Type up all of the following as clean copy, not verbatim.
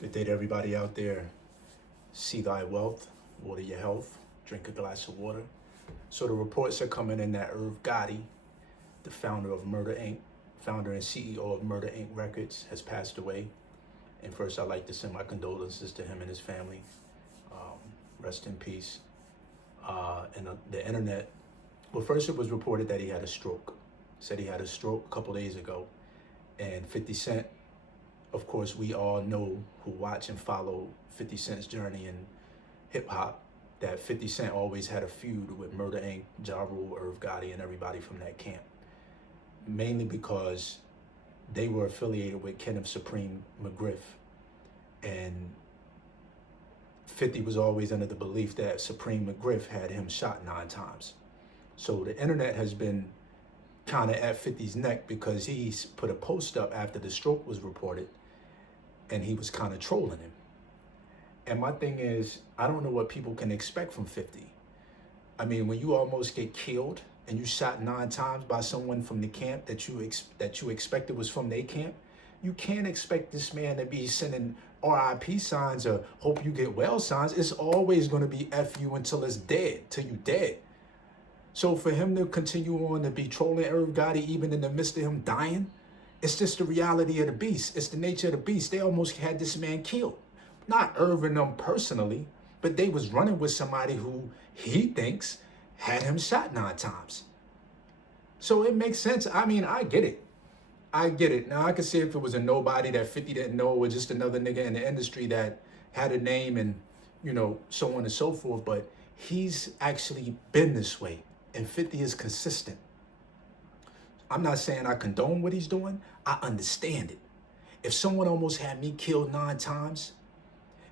Good day to everybody out there. See thy wealth, water your health, drink a glass of water. So the reports are coming in that Irv Gotti, the founder of Murder Inc., founder and CEO of Murder Inc. Records, has passed away. And first, I'd like to send my condolences to him and his family. Um, Rest in peace. And the internet, well, first it was reported that he had a stroke. Said he had a stroke a couple days ago. And 50 Cent, of course, we all know who watch and follow 50 Cent's journey in hip hop that 50 Cent always had a feud with Murder Inc., Ja Rule, Irv Gotti, and everybody from that camp. Mainly because they were affiliated with Kenneth Supreme McGriff. And 50 was always under the belief that Supreme McGriff had him shot 9 times. So the internet has been kind of at 50's neck because he put a post up after the stroke was reported and he was kind of trolling him. And my thing is, I don't know what people can expect from 50. I mean, when you almost get killed and you shot 9 times by someone from the camp that you expected was from their camp, you can't expect this man to be sending RIP signs or hope you get well signs. It's always going to be F you until it's dead, till you dead. So for him to continue on to be trolling Irv Gotti even in the midst of him dying, it's just the reality of the beast. It's the nature of the beast. They almost had this man killed. Not Irv and them personally, but they was running with somebody who he thinks had him shot 9 times. So it makes sense. I mean, I get it. I get it. Now, I could say if it was a nobody that 50 didn't know or just another nigga in the industry that had a name and, so on and so forth, but he's actually been this way. And 50 is consistent. I'm not saying I condone what he's doing. I understand it. If someone almost had me killed 9 times,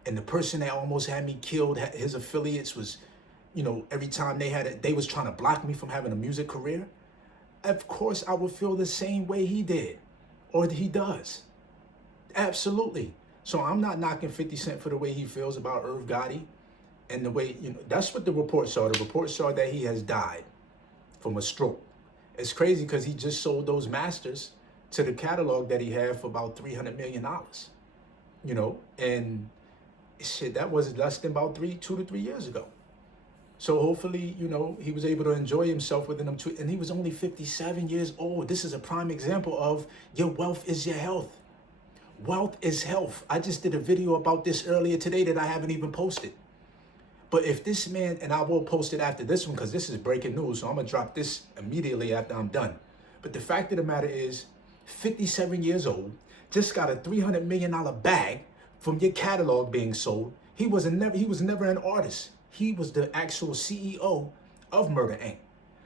and the person that almost had me killed, his affiliates was, every time they was trying to block me from having a music career, of course I would feel the same way he did, or he does. Absolutely. So I'm not knocking 50 Cent for the way he feels about Irv Gotti. And the way, that's what the reports are. The reports are that he has died from a stroke. It's crazy because he just sold those masters to the catalog that he had for about $300 million. And shit, that was less than about 2 to 3 years ago. So hopefully, he was able to enjoy himself within them and he was only 57 years old. This is a prime example of your wealth is your health. Wealth is health. I just did a video about this earlier today that I haven't even posted. But if this man, and I will post it after this one because this is breaking news, so I'm going to drop this immediately after I'm done. But the fact of the matter is, 57 years old, just got a $300 million bag from your catalog being sold. He was never an artist. He was the actual CEO of Murder Inc.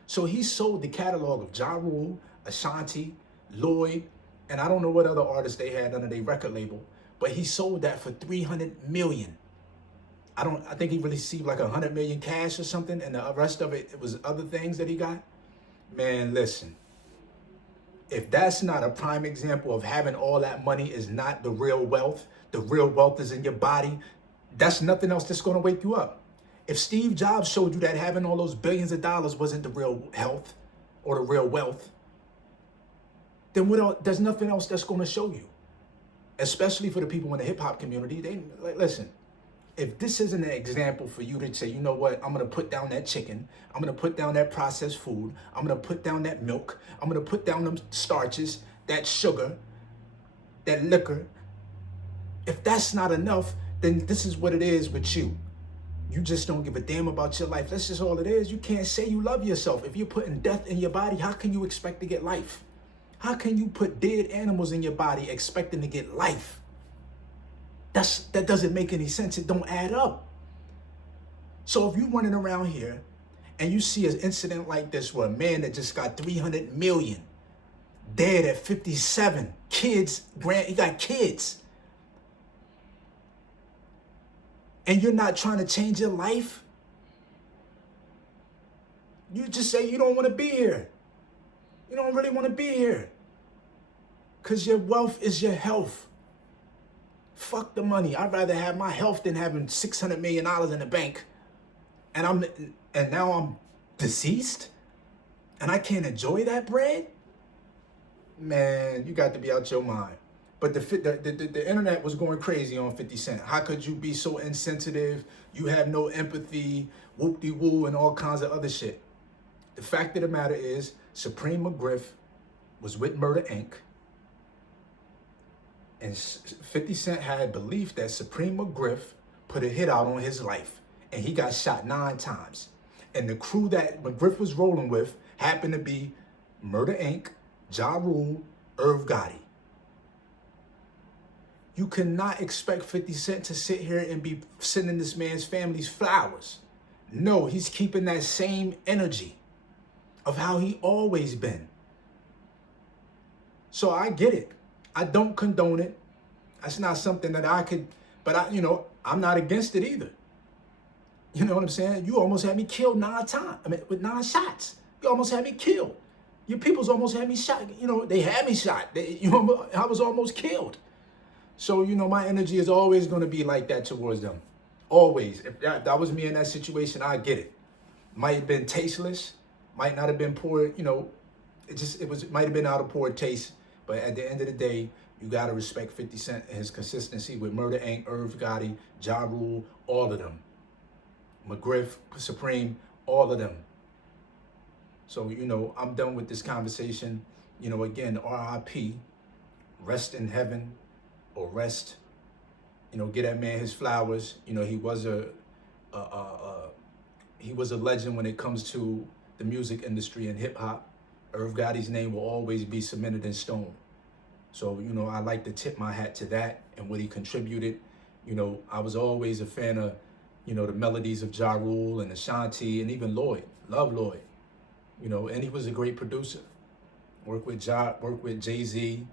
So he sold the catalog of Ja Rule, Ashanti, Lloyd, and I don't know what other artists they had under their record label, but he sold that for $300 million. I think he received like 100 million cash or something, and the rest of it was other things that he got. Man, listen, if that's not a prime example of having all that money is not the real wealth is in your body, that's nothing else that's going to wake you up. If Steve Jobs showed you that having all those billions of dollars wasn't the real health or the real wealth, then what else? There's nothing else that's going to show you, especially for the people in the hip hop community. Listen. If this isn't an example for you to say, you know what, I'm going to put down that chicken, I'm going to put down that processed food, I'm going to put down that milk, I'm going to put down them starches, that sugar, that liquor. If that's not enough, then this is what it is with you. You just don't give a damn about your life. That's just all it is. You can't say you love yourself. If you're putting death in your body, how can you expect to get life? How can you put dead animals in your body expecting to get life? That doesn't make any sense. It don't add up. So if you're running around here and you see an incident like this where a man that just got 300 million dead at 57, kids, he got kids, and you're not trying to change your life, you just say you don't want to be here. You don't really want to be here because your wealth is your health. Fuck the money. I'd rather have my health than having $600 million in the bank. And now I'm deceased and I can't enjoy that bread? Man, you got to be out your mind. But the internet was going crazy on 50 Cent. How could you be so insensitive? You have no empathy, whoop-de-woo, and all kinds of other shit. The fact of the matter is, Supreme McGriff was with Murder Inc. And 50 Cent had belief that Supreme McGriff put a hit out on his life. And he got shot 9 times. And the crew that McGriff was rolling with happened to be Murder Inc., Ja Rule, Irv Gotti. You cannot expect 50 Cent to sit here and be sending this man's family's flowers. No, he's keeping that same energy of how he always been. So I get it. I don't condone it. That's not something that I could, but I'm not against it either. You know what I'm saying? You almost had me killed 9 times. I mean, with 9 shots. You almost had me killed. Your peoples almost had me shot. They had me shot. I was almost killed. So, my energy is always going to be like that towards them. Always. If that was me in that situation, I get it. Might have been tasteless. Might not have been poor, it might have been out of poor taste. But at the end of the day, you got to respect 50 Cent and his consistency with Murder Inc., Irv Gotti, Ja Rule, all of them. McGriff, Supreme, all of them. So, I'm done with this conversation. Again, RIP, rest in heaven, or rest, get that man his flowers. He was a legend when it comes to the music industry and hip hop. Irv Gotti's name will always be cemented in stone. So, I like to tip my hat to that and what he contributed. I was always a fan of, the melodies of Ja Rule and Ashanti and even Lloyd. Love Lloyd. And he was a great producer. Worked with Jay-Z,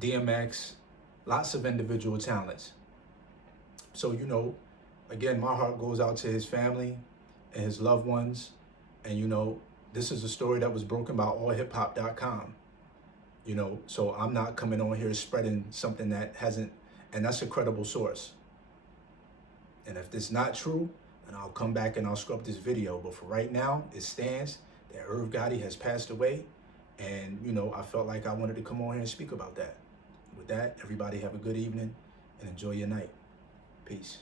DMX, lots of individual talents. So, again, my heart goes out to his family and his loved ones. And, this is a story that was broken by allhiphop.com. So I'm not coming on here spreading something that hasn't, and that's a credible source. And if this is not true, then I'll come back and I'll scrub this video. But for right now, it stands that Irv Gotti has passed away. And, I felt like I wanted to come on here and speak about that. With that, everybody have a good evening and enjoy your night. Peace.